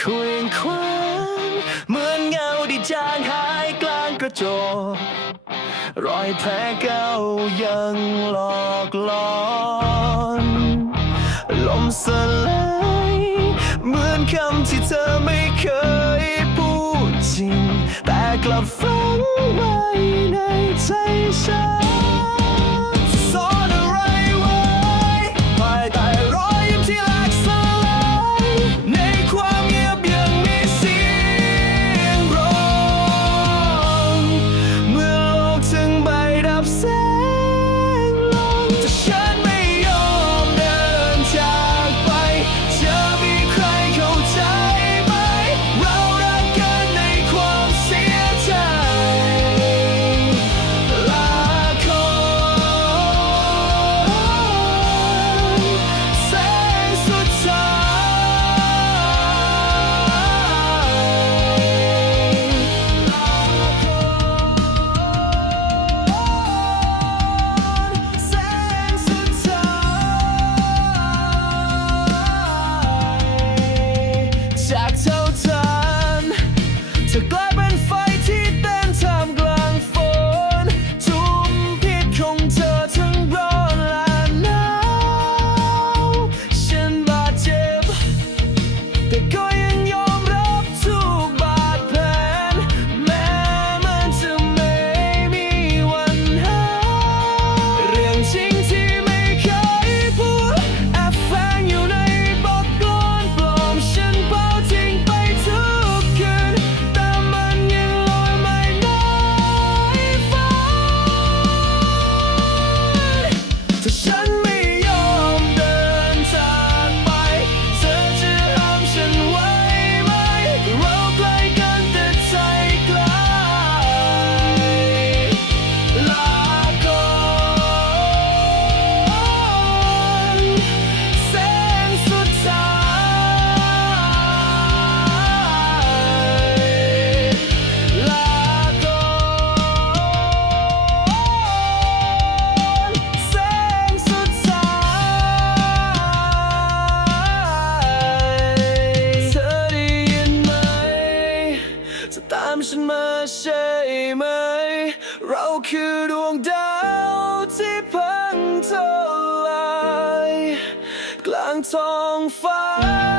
คว้งคว้างเหมือนเงาที่จางหายกลางกระจกรอยแผลเก่ายังหลอกหลอนลมสลายเหมือนคำที่เธอไม่เคยพูดจริง แต่กลับฝังไว้ในใจฉัน to shine. เราคือดวงดาวที่พังทลายกลางท้องฟ้า